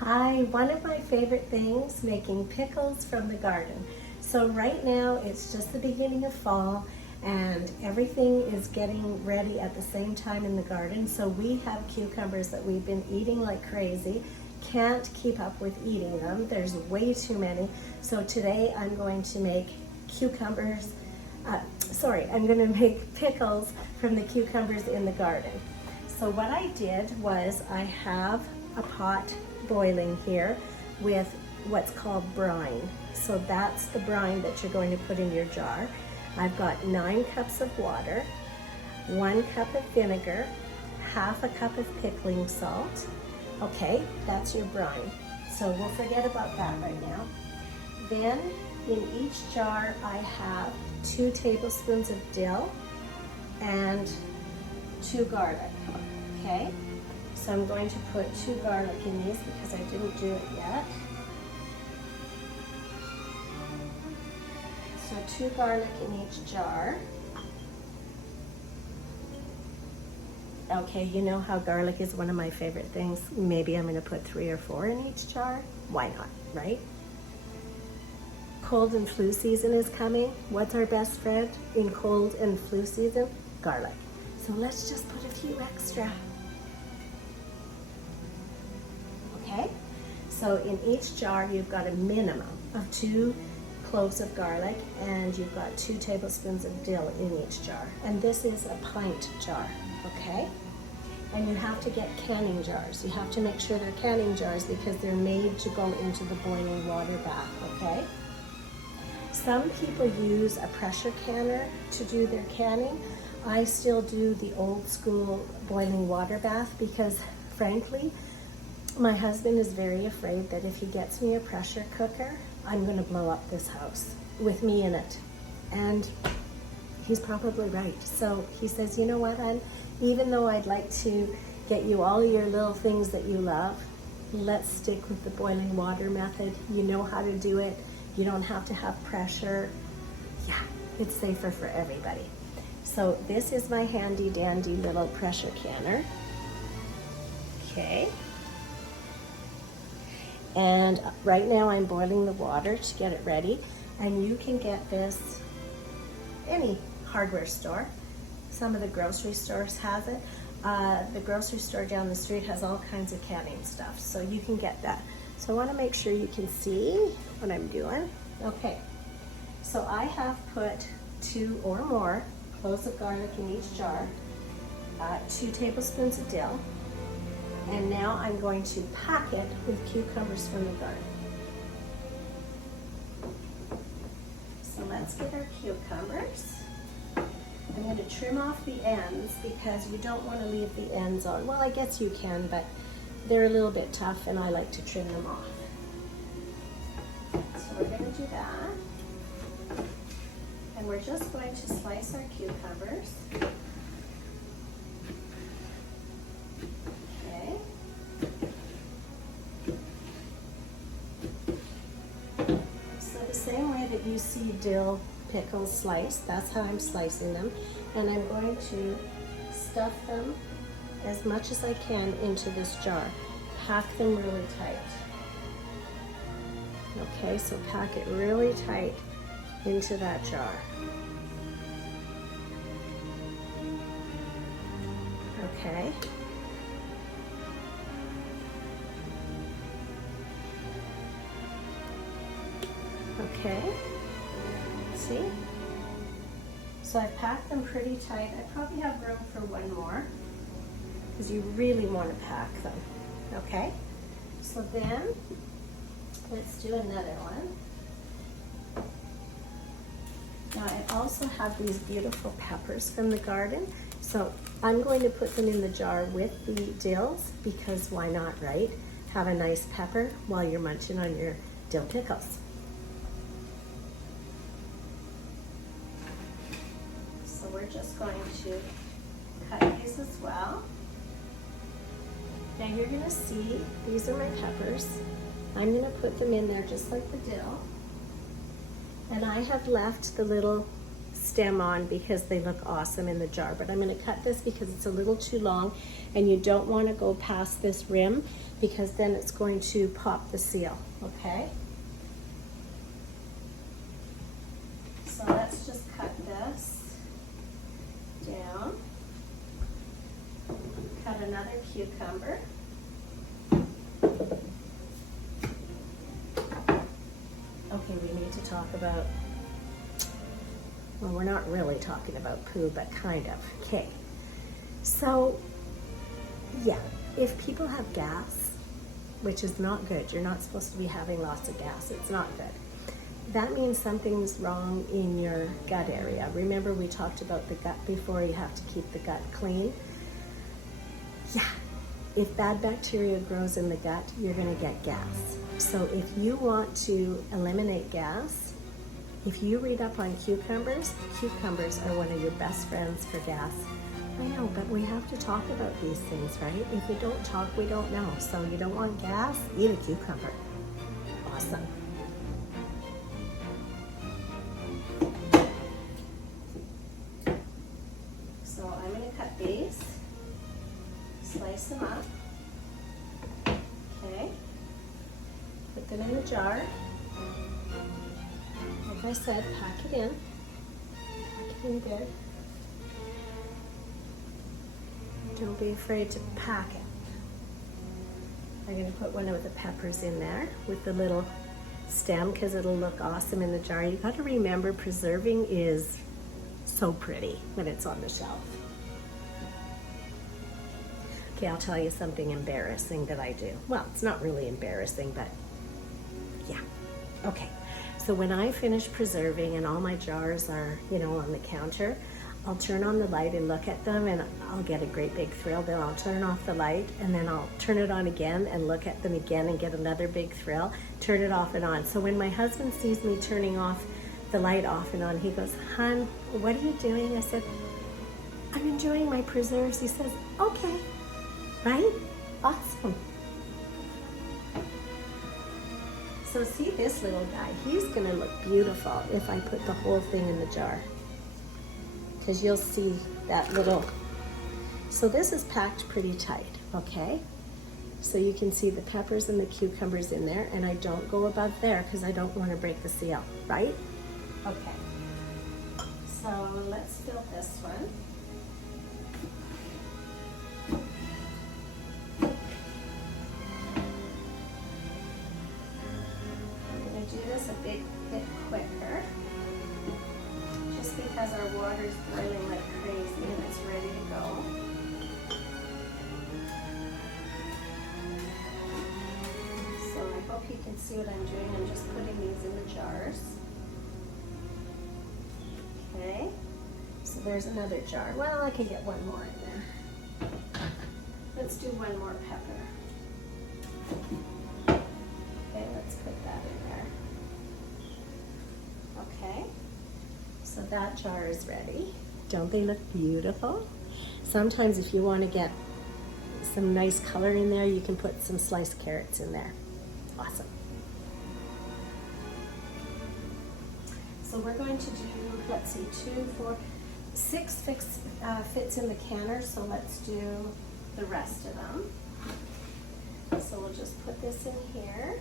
Hi, one of my favorite things, making pickles from the garden. So right now it's just the beginning of fall and everything is getting ready at the same time in the garden. So we have cucumbers that we've been eating like crazy. Can't keep up with eating them. There's way too many. So today I'm going to make I'm going to make pickles from the cucumbers in the garden. So what I did was I have a pot boiling here with what's called brine. So that's the brine that you're going to put in your jar. I've got 9 cups of water, 1 cup of vinegar, half a cup of pickling salt. Okay, that's your brine. So we'll forget about that right now. Then in each jar I have 2 tablespoons of dill and 2 garlic, okay? So I'm going to put 2 garlic in these because I didn't do it yet. So 2 garlic in each jar. Okay, you know how garlic is one of my favorite things. Maybe I'm going to put 3 or 4 in each jar. Why not, right? Cold and flu season is coming. What's our best friend in cold and flu season? Garlic. So let's just put a few extra. Okay, so in each jar you've got a minimum of 2 cloves of garlic and you've got 2 tablespoons of dill in each jar. And this is a pint jar, okay? And you have to get canning jars. You have to make sure they're canning jars because they're made to go into the boiling water bath, okay? Some people use a pressure canner to do their canning. I still do the old school boiling water bath because frankly, my husband is very afraid that if he gets me a pressure cooker, I'm going to blow up this house with me in it. And he's probably right. So he says, you know what, Ann? Even though I'd like to get you all your little things that you love, let's stick with the boiling water method. You know how to do it. You don't have to have pressure. Yeah, it's safer for everybody. So this is my handy dandy little pressure canner. Okay. And right now I'm boiling the water to get it ready. And you can get this any hardware store. Some of the grocery stores has it. The grocery store down the street has all kinds of canning stuff, so you can get that. So I want to make sure you can see what I'm doing. Okay, so I have put 2 or more cloves of garlic in each jar, 2 tablespoons of dill, and now I'm going to pack it with cucumbers from the garden. So let's get our cucumbers. I'm going to trim off the ends because you don't want to leave the ends on. Well, I guess you can, but they're a little bit tough and I like to trim them off. So we're going to do that. And we're just going to slice our cucumbers. Okay. So the same way that you see dill pickles sliced, that's how I'm slicing them. And I'm going to stuff them as much as I can into this jar. Pack them really tight. Okay, so pack it really tight into that jar. Okay. Okay. See? So I've packed them pretty tight. I probably have room for one more because you really want to pack them. Okay? So then let's do another one. Now I also have these beautiful peppers from the garden. So I'm going to put them in the jar with the dills because why not, right? Have a nice pepper while you're munching on your dill pickles. So we're just going to cut these as well. Now you're going to see, these are my peppers. I'm going to put them in there just like the dill. And I have left the little stem on because they look awesome in the jar. But I'm going to cut this because it's a little too long, and you don't want to go past this rim because then it's going to pop the seal, okay? So let's just cut this down. Cut another cucumber. Okay, we need to talk about, well, we're not really talking about poo, but kind of. Okay, so yeah, if people have gas, which is not good, you're not supposed to be having lots of gas, it's not good. That means something's wrong in your gut area. Remember we talked about the gut before, you have to keep the gut clean. Yeah, if bad bacteria grows in the gut, you're gonna get gas. So if you want to eliminate gas, if you read up on cucumbers, cucumbers are one of your best friends for gas. I know, but we have to talk about these things, right? If we don't talk, we don't know. So you don't want gas, eat a cucumber. Awesome. So I'm gonna cut these, slice them up, okay? Put them in the jar. Like I said, pack it in. Pack it in good. Don't be afraid to pack it. I'm going to put one of the peppers in there with the little stem because it'll look awesome in the jar. You got to remember, preserving is so pretty when it's on the shelf. Okay, I'll tell you something embarrassing that I do. Well, it's not really embarrassing, but yeah. Okay, so when I finish preserving and all my jars are, you know, on the counter, I'll turn on the light and look at them and I'll get a great big thrill. Then I'll turn off the light and then I'll turn it on again and look at them again and get another big thrill, turn it off and on. So when my husband sees me turning off the light off and on, he goes, "Hon, what are you doing?" I said, "I'm enjoying my preserves." He says, "Okay." Right? Awesome. So see this little guy, he's gonna look beautiful if I put the whole thing in the jar. Because you'll see that little, so this is packed pretty tight, okay? So you can see the peppers and the cucumbers in there, and I don't go above there because I don't want to break the seal, right? Okay, so let's fill this one. I'm going to do this a bit quicker. Because our water's boiling like crazy and it's ready to go. So I hope you can see what I'm doing. I'm just putting these in the jars. Okay, so there's another jar. Well, I can get one more in there. Let's do one more pepper. Okay, let's put that in there. Okay. So that jar is ready. Don't they look beautiful? Sometimes if you want to get some nice color in there, you can put some sliced carrots in there. Awesome. So we're going to do, let's see, 2, 4, 6 fits in the canner, so let's do the rest of them. So we'll just put this in here.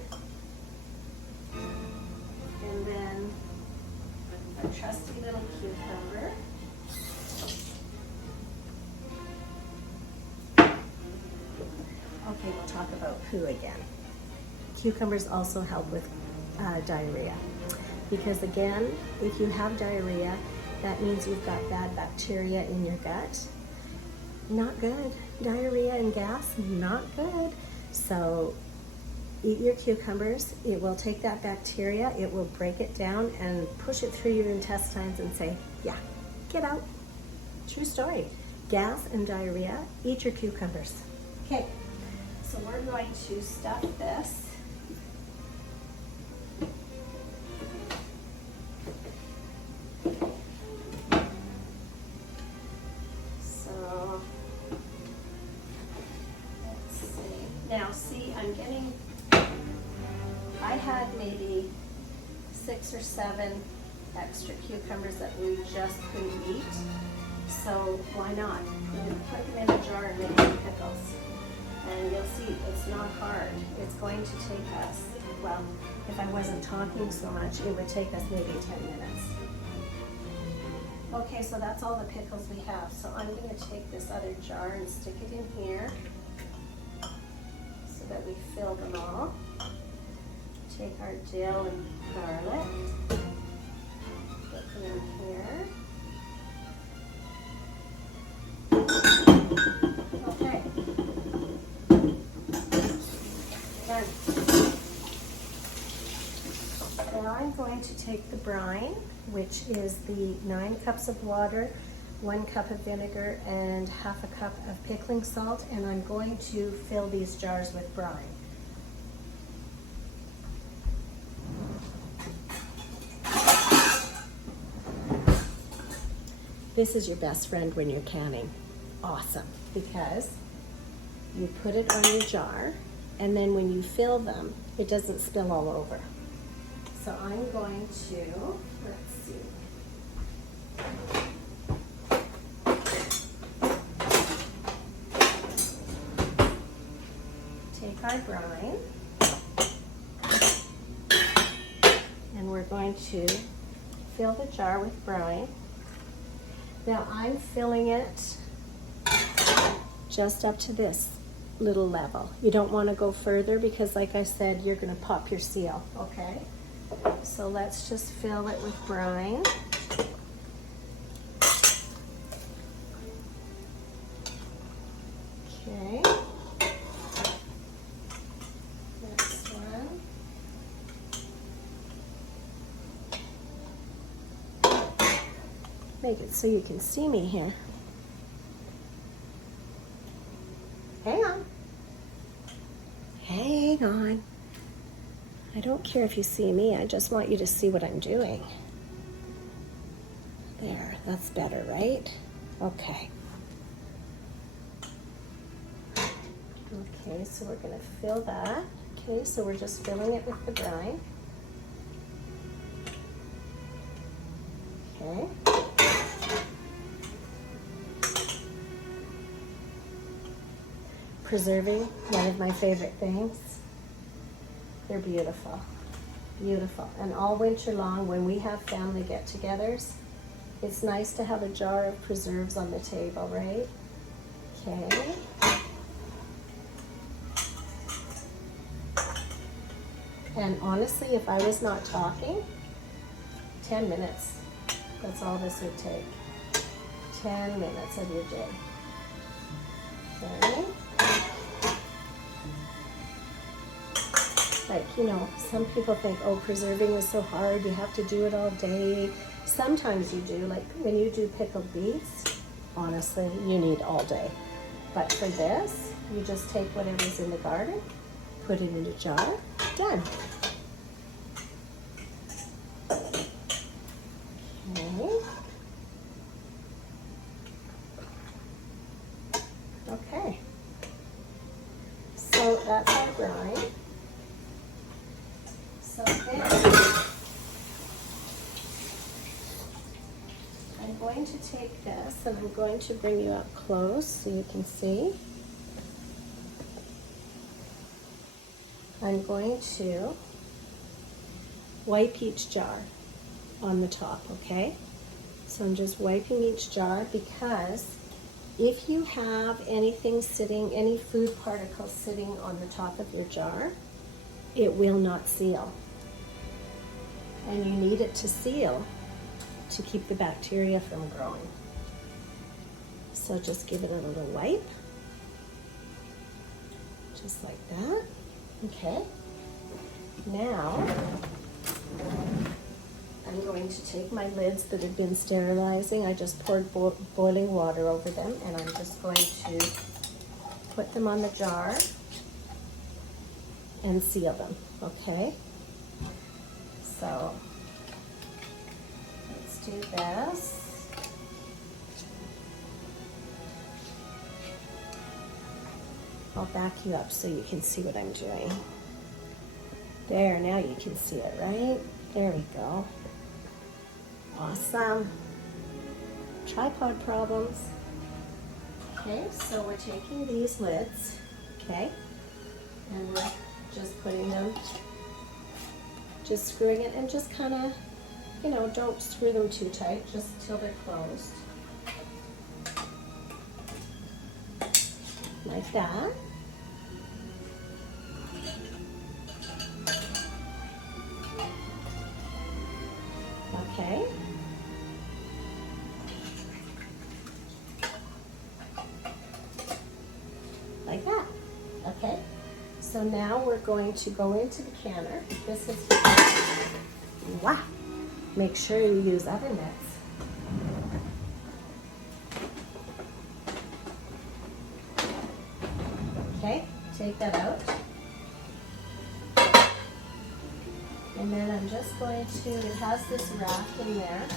And then our trusty little cucumber. Okay, we'll talk about poo again. Cucumbers also help with diarrhea. Because again, if you have diarrhea, that means you've got bad bacteria in your gut. Not good. Diarrhea and gas, not good. So eat your cucumbers. It will take that bacteria, it will break it down and push it through your intestines and say, yeah, get out. True story. Gas and diarrhea, eat your cucumbers. Okay, so we're going to stuff this. So, let's see. Now see, I'm getting, I had maybe 6 or 7 extra cucumbers that we just couldn't eat. So why not? Put them in a jar and make some pickles. And you'll see, it's not hard. It's going to take us, well, if I wasn't talking so much, it would take us maybe 10 minutes. Okay, so that's all the pickles we have. So I'm going to take this other jar and stick it in here so that we fill them all. Take our dill and garlic, put them in here. Okay. Done. Now I'm going to take the brine, which is the 9 cups of water, 1 cup of vinegar, and half a cup of pickling salt, and I'm going to fill these jars with brine. This is your best friend when you're canning. Awesome, because you put it on your jar, and then when you fill them, it doesn't spill all over. So I'm going to, let's see. Take our brine, and we're going to fill the jar with brine. Now I'm filling it just up to this little level. You don't want to go further because, like I said, you're going to pop your seal, okay? So let's just fill it with brine. Okay. Next one. Make it so you can see me here. Hang on. Hang on. I don't care if you see me, I just want you to see what I'm doing. There, that's better, right? Okay. Okay, so we're going to fill that. Okay, so we're just filling it with the brine. Okay. Preserving, one of my favorite things. They're beautiful, beautiful. And all winter long, when we have family get-togethers, it's nice to have a jar of preserves on the table, right? Okay. And honestly, if I was not talking, 10 minutes. That's all this would take. 10 minutes of your day. Okay. Like, you know, some people think, oh, preserving is so hard, you have to do it all day. Sometimes you do, like when you do pickled beets, honestly, you need all day. But for this, you just take whatever's in the garden, put it in a jar, done. Okay. Okay. So that's our brine. So then I'm going to take this and I'm going to bring you up close so you can see. I'm going to wipe each jar on the top, okay? So I'm just wiping each jar because if you have anything sitting, any food particles sitting on the top of your jar, it will not seal. And you need it to seal to keep the bacteria from growing. So just give it a little wipe, just like that. Okay. Now, I'm going to take my lids that have been sterilizing. I just poured boiling water over them, and I'm just going to put them on the jar and seal them, okay? So, let's do this. I'll back you up so you can see what I'm doing. There, now you can see it, right? There we go. Awesome. Tripod problems. Okay, so we're taking these lids, okay, and we're just putting them, just screwing it, and just kind of, you know, don't screw them too tight, just till they're closed. Like that. Okay. Like that. Okay. So now we're going to go into the canner. This is, wow. Make sure you use oven mitts. Okay, take that out. And then I'm just going to, it has this rack in there.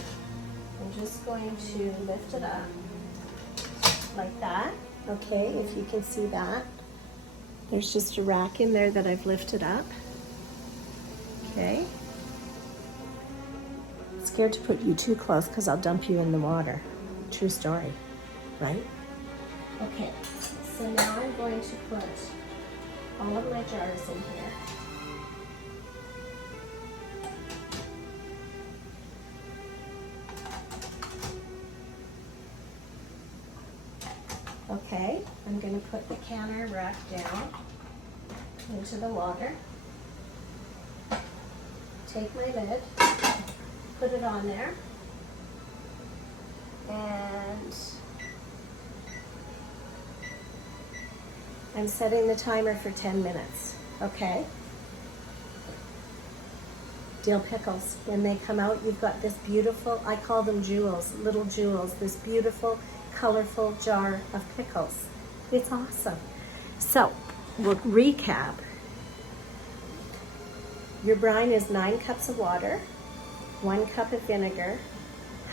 I'm just going to lift it up like that. Okay, if you can see that. There's just a rack in there that I've lifted up. Okay. Scared to put you too close because I'll dump you in the water. True story, right? Okay, so now I'm going to put all of my jars in here. Okay, I'm going to put the canner rack down into the water. Take my lid, put it on there, and I'm setting the timer for 10 minutes, okay? Dill pickles, when they come out, you've got this beautiful, I call them jewels, little jewels, this beautiful, colorful jar of pickles. It's awesome. So, we'll recap. Your brine is 9 cups of water, 1 cup of vinegar,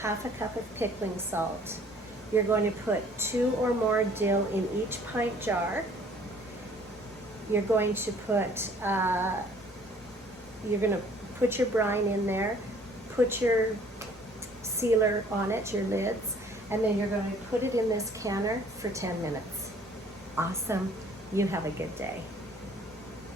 half a cup of pickling salt. You're going to put 2 or more dill in each pint jar. You're going to put your brine in there, put your sealer on it, your lids, and then you're going to put it in this canner for 10 minutes. Awesome. You have a good day.